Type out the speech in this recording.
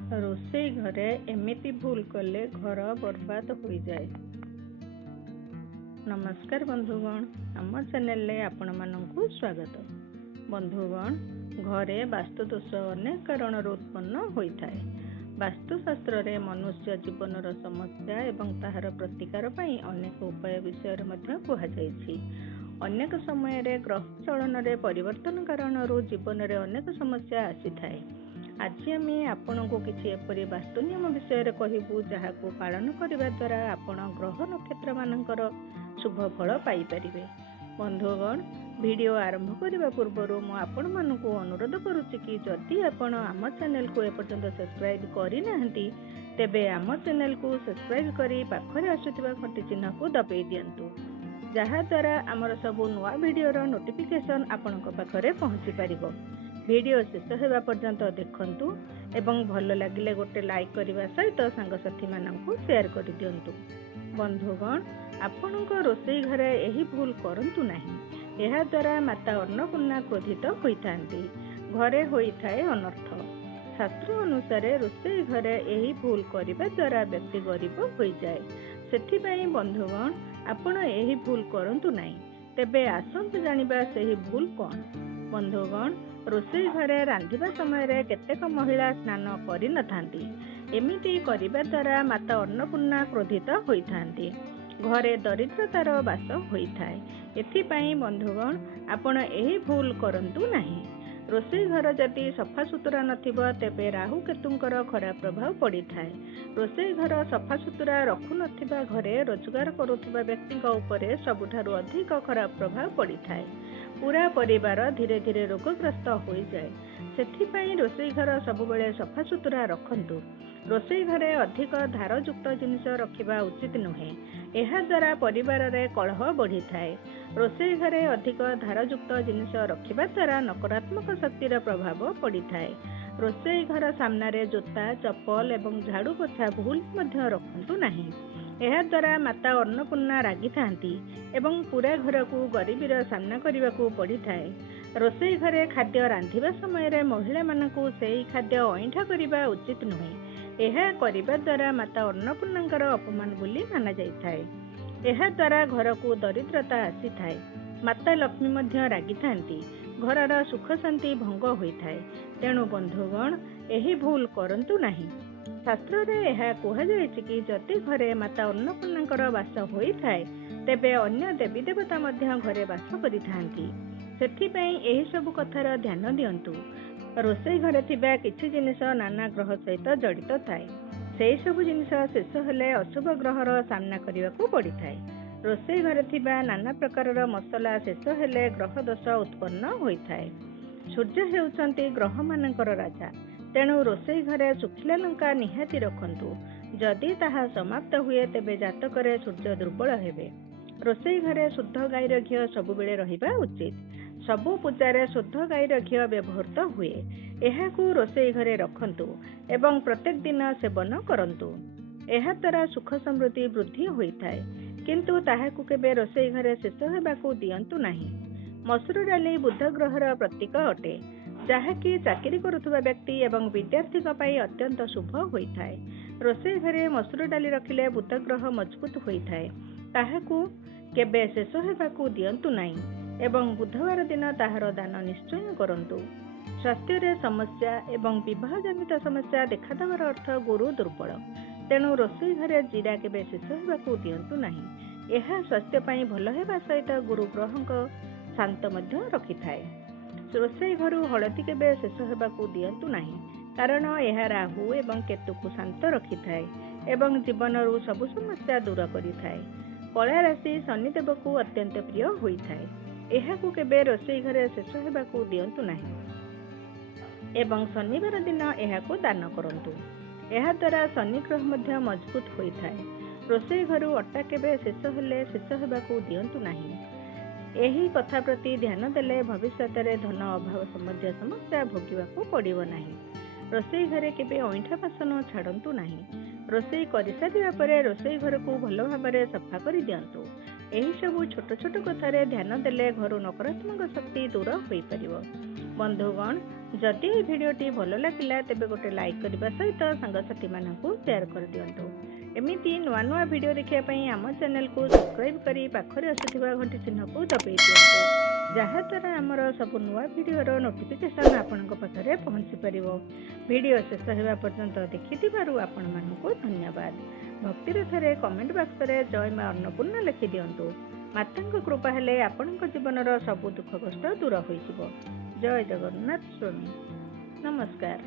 रोषेई घरे एमिति भूल कले घर बर्बाद हो जाए। नमस्कार बंधुगण, आम चैनल रे आपण मानकु स्वागत। बंधुगण, घरे वास्तुदोष अनेक कारण उत्पन्न होइथाए। वास्तुशास्त्र रे मनुष्य जीवन समस्या एवं ताहार प्रतिकार पई अनेक उपाय विषय मध्ये कहा जायछि। अनेक समय रे ग्रह चलन रे परिवर्तन कारण जीवन रे अनेक समस्या आसी थाए। आज आम आपण को किसी एपरी वास्तु नियम विषय कहबू जहाँ को पालन करने द्वारा आपण ग्रह नक्षत्र मानकर शुभ फल पाइपर। बंधुगण, वीडियो आरंभ करने पूर्व आपण मानक अनुरोध करुच्ची कि जदि आपण आम चैनल को एपर्यंत सब्सक्राइब करना तेबे आम चैनल को सब्सक्राइब करी पाखरे आसुथिबा घंटी चिन्ह को दबाई दियंतु, जहा द्वारा आमर सबु नुआ वीडियो नोटिफिकेशन आपण पाखरे पहुंची पारिबो। वीडियो शेष होगा पर्यंत देखंतु एवं भल लगिले गोटे लाइक करने सहित सांगसाथी मानकु शेयर कर दियंतु। बंधुगण, आपणक रोषेई घरे यही भूल करंतु नहीं। यह द्वारा माता अन्नपूर्णा क्रोधित होइथांती, घरे होइथाए अनर्थ। शास्त्र अनुसार रोषेई घरे यही भूल करने द्वारा व्यक्ति गरीब हो जाए। सेथिपाई बंधुगण, आपण यही भूल करंतु नहीं। तेबे आसंतु जानिबा सही भूल कौन। बंधुगण, रोषेई घरे रांधिबा समय रे केतेक महिला स्नान करि नथांती। एमिति करिबा द्वारा माता अन्नपूर्णा क्रोधित होइथांती, घरे दरिद्रतार वास होइथाए। एथिपाई बंधुगण, आपण एही भूल करंतु नाही। रोषेई घर जदि सफा सुतुरा नथिबो तेबे राहु केतुंकर खराब प्रभाव पड़ी थाए। रोषेई घर सफा सुतुरा रखु नथिबा घरे रोजगार करुथिबा व्यक्तिक उपरे सबुठारु अधिक खराब प्रभाव पड़ी थाए। पूरा परिवार धीरे धीरे रोगग्रस्त हो जाए। सेथिपाई रोषेई घर सबुबेले सफा सुतुरा रखंतु। रोषेई घरे अधिक धारयुक्त जिनिस रखिबा उचित नुहे। एहा द्वारा परिवार रे कलह बढ़ी थाए। रोषेई घरे अधिक धारयुक्त जिनिस रखिबा द्वारा नकारात्मक शक्तिर प्रभाव पड़ी थाए। रोषेई घर सामना रे जोता, चप्पल एवं झाड़ू पोछा भूल मध्य रखंतु नहीं। एहा द्वारा माता अन्नपूर्णा रागी थांती एवं पूरा घर को गरीबीर सामना करने को पड़ी थाए। रोषेई घरे खाद्य रांधिबा समय रे महिला मानकु सेही खाद्य अईठा करिबा उचित नुहे। एहा करिबा द्वारा माता अन्नपूर्णांकर अपमान बोली माना जाई थाए। एहा द्वारा घर को दरिद्रता आसी थाए। माता लक्ष्मी मध्य रागी थांती, घरर सुख शांति भंग होई थाए। तेणु बंधुगण, एही भूल करंतु नहीं। शास्त्र रे यह कहुछि कि जदि घरे माता अन्नपूर्णांकर वास होई थाए तेबे अन्य देवी देवता मध्य घरे वास करि थांती। सेथिपई एही सब कथार ध्यान दियंतु। रोषेई घरे थिबा किछि जिनिस नाना ग्रह सहित जड़ित थाए। सेही सब जिनिस शेष हेले अशुभ ग्रहर सामना करने पड़ी थाए। रोषेई घरे थिबा नाना प्रकारर मसला शेष हेले ग्रह दोष उत्पन्न होइथाए। सूर्य हेउचंती ग्रह मानकर राजा। तेणु रोषेई घरे सुखिला लंका निहाती रखंतु। जदि ताहा समाप्त हुए तेबे जातकरे सूर्य दुर्बल हेबे। रोषेई घरे शुद्ध गाईर घी सबुबेले रहिबा उचित। सबु पूजारे शुद्ध गाईर घी व्यवहृत हुए। एहाकु रोषेई घरे रखंतु एवं प्रत्येक दिन सेवन करंतु। एहा द्वारा सुख समृद्धि वृद्धि होइथाए। किंतु ताहाकु केबे रोषेई घरे शेष हेबाकु दियंतु नाही। मसूर डाली बुध ग्रहर प्रतीक अटे, जहाँकि चाकरी करुवा व्यक्ति एवं विद्यार्थी अत्यंत शुभ होता है। रोषेई घरे मसूर डाली रखिले बुध ग्रह मजबूत होता है। ताहाकु केबे शेष हेबाकु दियंतु नहीं एवं बुधवार दिन ताहार दान निश्चय करंतु। स्वास्थ्य रे समस्या एवं विवाह जनित समस्या देखादेवार अर्थ गुरु दुर्बल। तेणु रोषेई घरे जीरा केबे शेष हेबाकु दियंतु नहीं। यह स्वास्थ्य पई भल हेबा सहित गुरु ग्रहक शांत मध्य रखिथाए। रोषेई घरु हलदी केबे शेष हेबाकु दियंतु नाही, कारण यह राहु एवं केतु को शांत रखिथाए एवं जीवनरु सबु समस्या दूर करिथाए। कला राशि शनिदेव को अत्यंत प्रिय होइथाए। एहाकु केबे रोषेई घरे शेष हेबाकु दियंतु नाही एवं शनिवार दिन एहाकु दान करंतु। एहा द्वारा शनि ग्रह मध्य मजबूत होइथाए। रोषेई घरु अट्टा केबे शेष हेले शेष हेबाकु दियंतु नाही। एही कथा प्रति ध्यान देले भविष्य में धन अभाव संबंधी समस्या भोगिबाकू पड़िबो नाही। रोषेई घरे केबे अईठा बासन छाड़ंतु नाही। रोषेई करि सारिबा परे रोषेई घर को भल भाबरे सफा करि दियंतु। एही सबु छोट छोट कथारे ध्यान देले घर नकारात्मक शक्ति दूर होई परिबो। बंधुगण, जदि ये भिडियोटी भल लगिला तेबे गोटे लाइक करने सहित सांगसाथी मानकु शेयर कर दियंतु। एमिति नुआ नुआ वीडियो देखिया पई आम चैनल को सब्सक्राइब करी पाखरे आसुथिबा घंटी चिन्ह को दबाई दियंतु, जहा द्वारा आमर सब नुआ वीडियोर नोटिफिकेशन आपनक पाखरे पहुंची परिबो। वीडियो शेष होगा पर्यंत देखिथिबारु आपण मानकु धन्यवाद। भक्ति रथरे कमेंट बॉक्स रे जय मां अन्नपूर्णा लिखि दियंतु। मातांक कृपा हेले आपनक जीवनर सब दुख कष्ट दूर होइजिवो। जय जगन्नाथ स्वामी। नमस्कार।